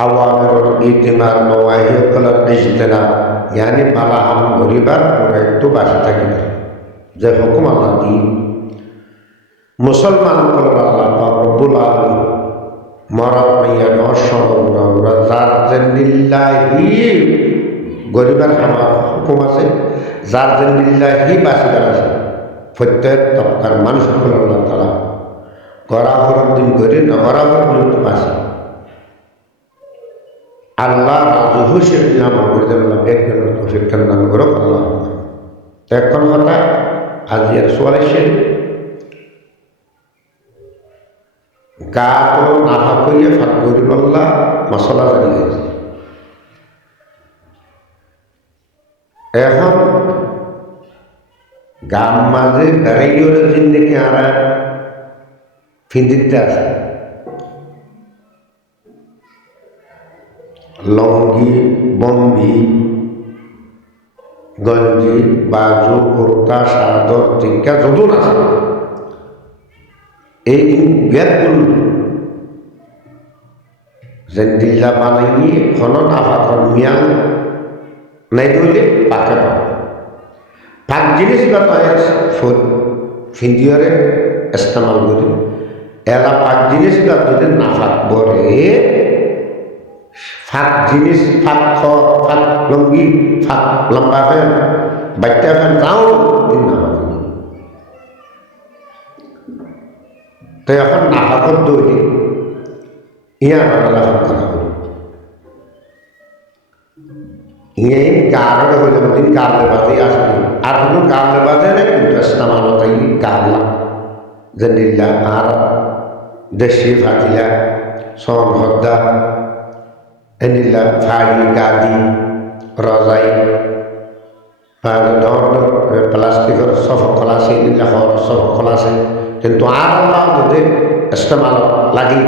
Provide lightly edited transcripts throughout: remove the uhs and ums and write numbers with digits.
আওয়ামিরুল ইতিমার নওয়াহিকুল ইজতিনাব ইয়ানি বালা হাম গরিবার পুরা একটু বাসি থাকিবে যে হুকুম আল্লাহ দি মুসলমান কলর আল্লাহ পাক রব্বুল আলামিন মরাত মাইয়া নশরা যার জেন্দিল্লাহি গরিবার আমার হুকুম আছে যার জেন্দিল্লাহি বাসিবার আছে প্রত্যেক তবকার মানুষ সকল আল্লাহ তাআলা গরাবর দিন করে না গরাবর পর্যন্ত বাসি আল্লাহ রাজু হিসেবে নাম করে দেবেন একজন তৌফিক দান করো আল্লাহ এখন কথা আজিয়ার সোয়াল এসে গা তো নাফা করিয়া ফাঁক করি বললা মশলা জানি গেছে এখন গাম মাঝে বেড়াইয়ের জিন্দিকে আর ফিন্দিতে আছে লঙ্গি বম্বি গঞ্জি বাজু কুর্তা সাদর টিকা যদুন আছে এই ব্যাগগুলো জেন্দিল্লা বানাইয়ে খনন আফাতন মিয়াং নাই ধরলে পাকে ফাঁক জিনিস বা ফিন্দিয়রে ইস্তেমাল করি এলা ফাঁক জিনিস বা যদি না ফাঁক বরে ফাঁক জিনিস ফাঁক ফাঁক লঙ্গি ফাঁক লম্বা ফ্যান বাচ্চা ফ্যান তাও তো এখন নাফাকর দৌড়ে ইয়া নাফাক করা হল ইয়ে গাড়ে হইল দিন গাড়লে বাজে আসবে আর কোনো গাড়লে বাজে না কিন্তু ইসলামানতাই গাড়লা যে নীলা আর দেশি ফাটিলা সন হদ্দা এনিলা ফাড়ি গাদি রজাই প্লাস্টিকের সব খোলাছে এনিলা সব খোলাছে কিন্তু আর আল্লাহ যদি ইস্তেমাল লাগি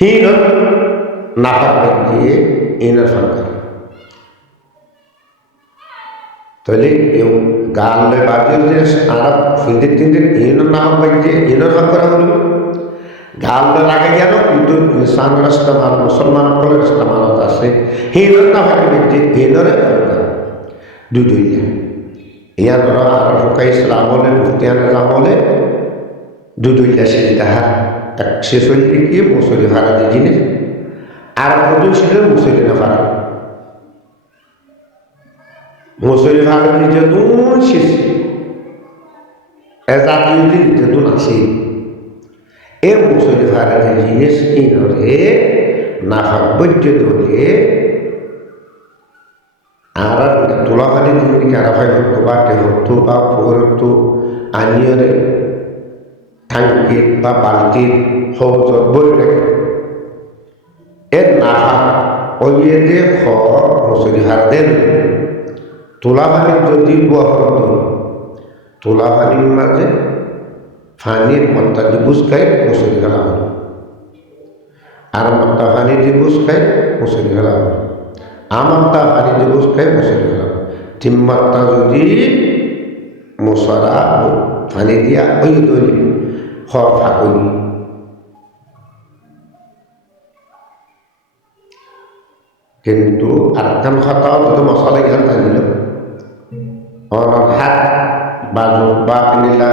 হিন নাফাক দিয়ে ইনের ফান করে তাহলে কেউ গালে বাজিয়ে যে আর ফিন্দির তিনদিন ইনের নাম বাজিয়ে ইনের ফান করা হলো গালে লাগে গেল কিন্তু ইনসানের ইস্তেমাল মুসলমান সকলের ইস্তেমালত আছে হিনের নাফাক বাজিয়ে ইনরে ফান করে দুই ইয়ার ধরো আর ফুকা ইসলাম হলে মুফতিয়ানের নাম হলে দুইটা সেটি তাহার এক শেষ হইতে গিয়ে মুসলি ভাড়া দিয়ে জিনিস আর দুই ছিল মুসলি না ভাড়া মুসলি ভাড়া দিয়ে যেতুন শেষ জাতীয় দিন যেতুন আছে এ মুসলি ভাড়া দিয়ে জিনিস কিনরে নাফাক বৈদ্য ধরে আর তোলাখালি দিন কারাফাই হতো বা টে হতো বা ফোর হতো আনিয়রে টাঙ্কির বা বালতির হৌজত বই রাখে এর নাফা ওইয়ে দিয়ে মুসলি হার দেন তোলা পানির যদি তোলা পানির মাঝে ফানির মত্তা দিবুস খাই মুসলি খেলা হল আর মত্তা ফানি দিবুস খাই মুসলি খেলা হল আমাত্তা ফানি দিবুস খাই মুসলি খেলা হল তিম্মাত্তা যদি মশলা ফানি দিয়া ওই তৈরি খরফা করি কিন্তু আরেকখান খাতাও যদি মশলা জ্ঞান থাকিল অনার হাত বাজু বা কিনিলা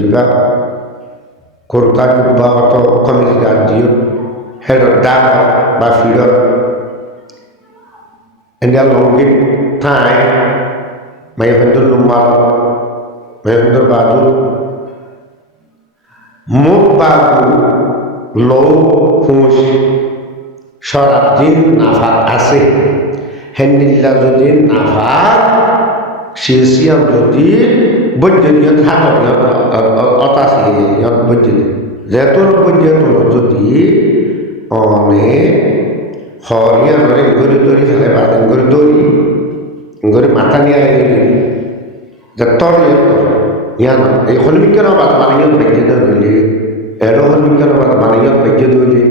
যা কুর্তা বা অত কমিজ গাছ দিও হেডর ডাক বা ফিডর এনে লঙ্গি ঠাই মাই হন্দর লুম্বাল মাই হন্দর বাজু মুখ বাজু লৌ ফুঁস সরাব দিন নাফাক আছে হেন্দিল্লা যদি নাফাক শিয়াম যদি বৈদ্যুতিক হাত অতাশি বৈদ্যুতিক যেহেতু বৈদ্যুতিক যদি অনেক হরিয়া মানে গড়ি দড়ি ফেলে বাদিন গড়ি দড়ি গড়ি মাথা নিয়ে যে তর ইয়ান এই হলমিকের বাদ বানিয়ত বেজ্যে দইলে এরো হলমিকের বাদ বানিয়ত বেজ্যে দইলে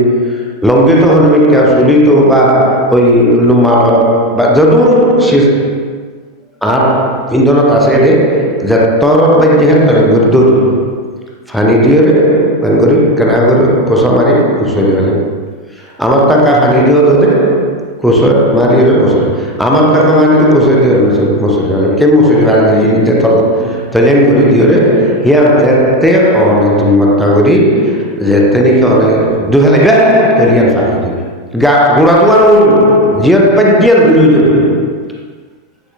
লঙ্গিত হলমিকা সুলিত বা ওই লুমা বা যদু শেষ আর ইন্ধনত আছে রে যে তর বেজ্যে হেন তরে গড়ি দড়ি ফানি দিয়ে রে গড়ি কেনা গড়ি পোষা মারি মুসলি ফেলে আমার টাকা হানি দিও তোদের কোসর মারিয়ে কোসর আমার টাকা মারিয়ে কোসর দিয়ে কোসর কে মুসুরি হারি দিয়ে নিজে তল তাহলে করে দিও রে ইয়ার যেতে অনেক তোমারটা করি যেতে নাকি অনেক দুহালে গা তাহলে আর ফাঁকি দিবে গা গোড়া তোমার জিয়ার পাজ্জিয়ার দুই দেবে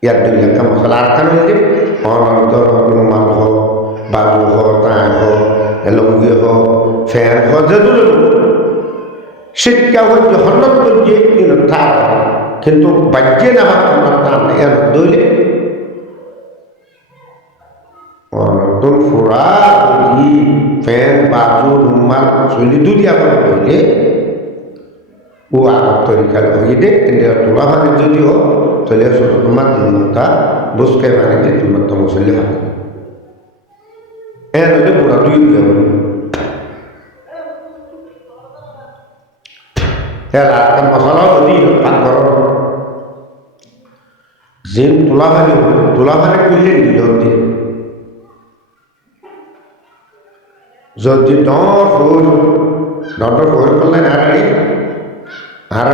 ইয়ার 2 লাখ মশলা আর কারণ হচ্ছে অনন্ত রুমাল হোক বাজু হোক তাই হোক লুঙ্গি হোক ফ্যান হোক যে দূরে শিক্ষা হচ্ছে হন্নত যে থাক কিন্তু বাজ্যে না তোমার নাম এর দইলে অনন্তন ফুরা যদি ফ্যান বাজু রুমাল চলি দুই আবার দইলে ও আগত তরিকা হয়ে দে কিন্তু তোলা মানে যদিও তাহলে তোমার তিনটা বুঝতে পারে যে তোমার তো মুসল্লি হবে এর হলে পুরা দুই যাবে এর আর মশলা যদি পান করো জিন তোলা মানে করলে নিয়ম দিয়ে যদি ডর করলে না আর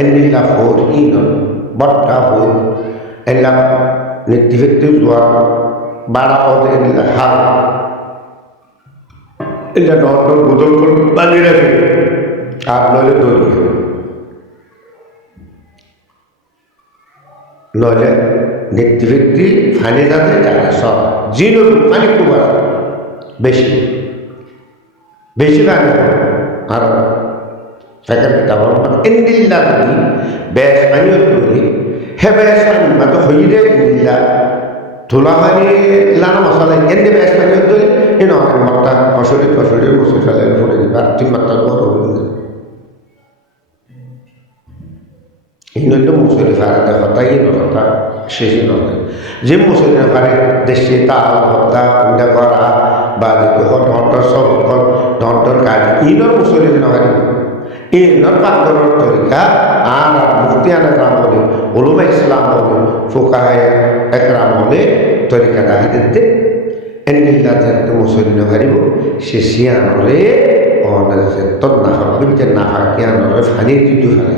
এনিলা ফোর ইন বট্টা ফোর এলা নীতিভিত্তিক জোয়া বাড়া পদে এনিলা হার এটা ডর বদল করে বানিয়ে রাখে আর নইলে তৈরি নইলে নীতিভিত্তি ফানি যাতে জানে সব জিন পানি খুব আছে বেশি পানি আর সেখানে তেমন ইন্দিল্লা যদি বেশ পানিও তৈরি হে বেশ পানি মানে হইলে ইন্দিল্লা ধুলা পানি লানা মশলা এনে বেশ পানিও তৈরি এনে অনেক মাত্রা ফসলি মুসুর ফেলে পড়ে যাবে আর 3 মাত্রা বড় হয়ে যাবে এই নইলে মুসুরি ফারে দেখা তাই কথা শেষই নয় যে মুসুরি ফারে দেশে তাল হত্যা উন্ডা করা বা ঢন্টর সব ঢন্টর গাড়ি ইনর মুসুরি নয় ইনর পাকড়র তরিকা আর মুফতি একরাম বলে উলুমা ইসলাম বলে ফুকাহে একরাম বলে তরিকা গাহি দিতে এনিল্লা যেতে মুসুরি নহারিব সে শিয়ানরে অনাজে তোর নাফাক বিলকে নাফাক কিয়ানরে ফানি দিতে ফেলে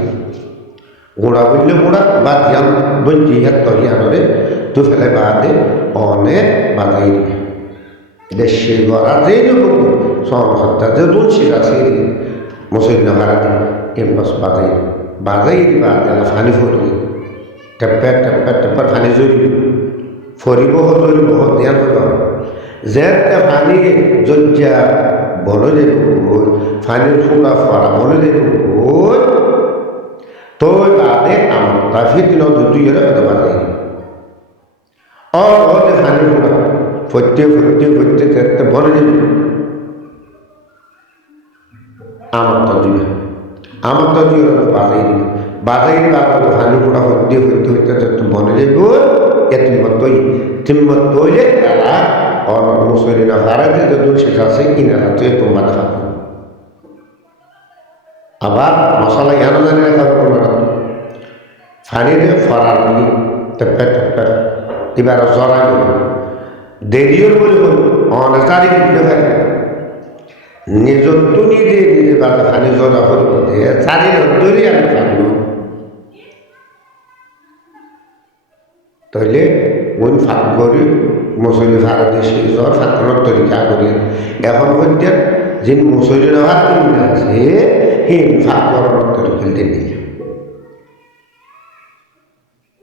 গোড়া বললে গোড়া বা জ্ঞান বঞ্চি হাত তরিয়ানরে তু ফেলে বাদে অনেক বাধাই দিবে দেশে গড়া যেই করব সহসত্তা যে দুধ শিখা সেই মুসলিম হারা দিন এমস বাজাই দিবা তেলা ফানি ফরি টেপ্পার ফানি জড়ি ফরিব জড়িব ধ্যান করব যেতে ফানি জজ্জা বলে দেব ফানির ফুলা ফরা বলে দেব তো বাদে আমার তাফিক ন দুই এর কথা বাজাই ওতে ফানি ফুলা ফটতে তেতে বলে দেব আমার তো দিবে বাজাই দিবে তো ফানি ফুলা ফটতে তেতে বলে দেব তিম্মত তৈলে তারা অনর মুসলিরা ভারতে যে দুধ শেখাচ্ছে কিনারা তুই তোমার খাবে আবার মশলা ইয়ানো জানি না খাবে ফানিতে ফরার টেপ্পে এবার জড়াই দেরিওর বলি অনেক তারিখ দিতে পারে নিজের তো নিজে বাজা ফানি জড়া করব চারি ধরি আমি ফানব তাহলে ওই ফাঁক করি মুসলি ভারতে সেই জ্বর ফাঁকানোর তরিকা করি এখন হচ্ছে যে মুসলি ভাত কিনে আছে হে ফাঁক করানোর তরিকা ফেলতে নিয়ে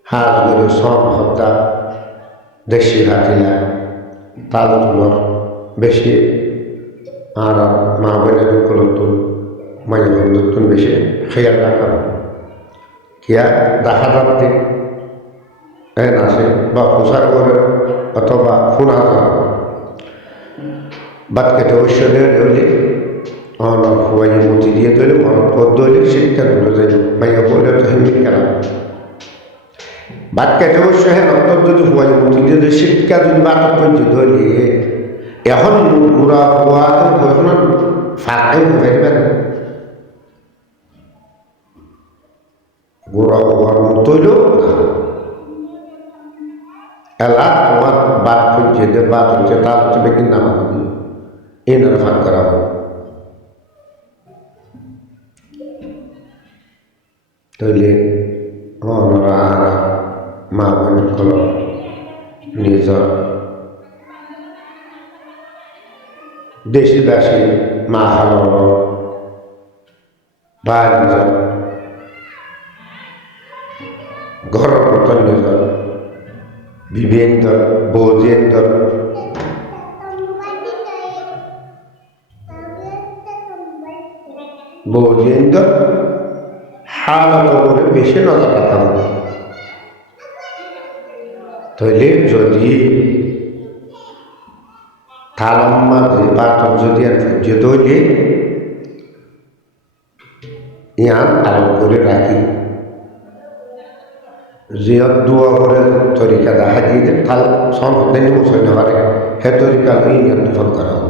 হাত করে সব হত্যা দেশি হাতিলা তাল তুলর বেশি আর মা বোনের নতুন মায়ের নতুন বেশি খেয়াল রাখা কিয়া দেখা যাচ্ছে আসে বা প্রচার করে অথবা শোনা যায় বাদ কেটে অবশ্য ধরলে অনর খুয়াই মুচি দিয়ে ধরলে মনত পদ্ম হলে শিক্ষা ধরে যায় মাইয়া বললে তো হিন্দি কেন বাদ কেটে অবশ্য হ্যাঁ অন্তর যদি খুয়াই মুচি দিয়ে শিক্ষা যদি বাদ পর্যন্ত ধরলে এখন পুরা খুয়া এখন ফাঁকে ফেলবেন গোড়া হওয়ার মতইলেও এলা তোমার বাদ খুঁজছে যে বাদ হচ্ছে তার হচ্ছে ব্যক্তির নাম এনার ফাঁক করা হবে তৈলে অনরা মা বোনসকল নিজৰ দেশীবাসী মাহালৰ বা নিজৰ ঘৰৰ প্ৰতি নিজৰ বিভেন্দৰ বৌজেন্দৰ বৌজেন্দর হালত উপরে বেশি নজর রাখা হবে তাহলে যদি থালম্মা পাঠক যদি আর ধৈর্য ধরলে ইয়ান আলোক করে রাখি যে দোয়া করে তরিকা দেখা দিয়ে থাল সন হতে মুসলিম পারে হে তরিকা ইয়ান ফোন করা